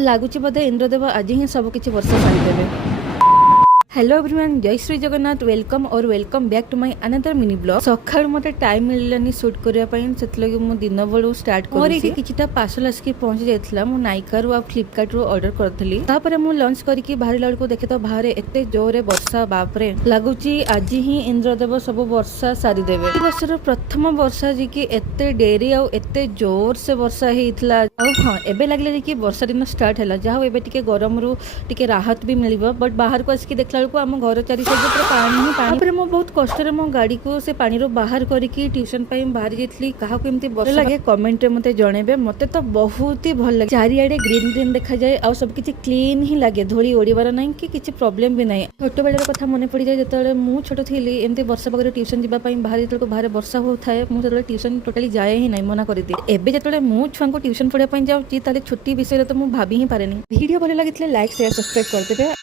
लगुच बोधे इंद्रदेव आज ही सबकि वर्षा सारीदेवे। Hello everyone, जय श्री जगन्नाथ। वेलकम और welcome back to my another mini blog. सकाळ मते टाइम मिललानी शूट करिया पई सेतलगे मु दिन बळू स्टार्ट करी कि किछटा पार्सल आसकी पहुंच जायतला। मु नाइका रु आ फ्लिपकार्ट रु ऑर्डर करथली। तापरे मु लॉन्च करिकि बाहर लड़को देखे तो बाहर एते जोरे वर्षा, बाप रे लागुची आज ही इंद्रदेव सब वर्षा सारी देबे। ई वर्षर प्रथम वर्षा जी कि एते डेरी आ एते जोर से वर्षा हेइतला। आ हां एबे लागले कि वर्षा दिन स्टार्ट हैला। जाहो एबे टिके गरम रु टिके राहत भी मिलिबो। बट बाहर को आसकी देखला आम घर चारि साइड पूरा पानी ही पानी। मो बहुत कष्ट मो गाड़ी को से पानी रो बाहर करके ट्यूशन पाई बाहर जाइतली। काहा को एमती बस लगे कमेंट रे मते जणेबे। मते तो बहुत ही भल लगे। चारिआडे ग्रीन ग्रीन देखा जाए आ सब किछि क्लीन ही लागे। धूली ओडिबार नाही कि किछि प्रॉब्लम भी नाही। छोट बेले कथा मने पड़ी जाए जतले मु छोट थिली एमती वर्षा पागरे ट्यूशन जिबा पाई बाहर जतले बाहर वर्षा हो थाए मु जतले ट्यूशन टोटली जाए ही नाही, मना कर दिए। एबे जतले मु छुआ को ट्यूशन पढ़िया पाई जाउची ताले छुट्टी विषय तो मु भाबी ही पारेनी। वीडियो भल लागितले लाइक शेयर सब्सक्राइब कर देबे।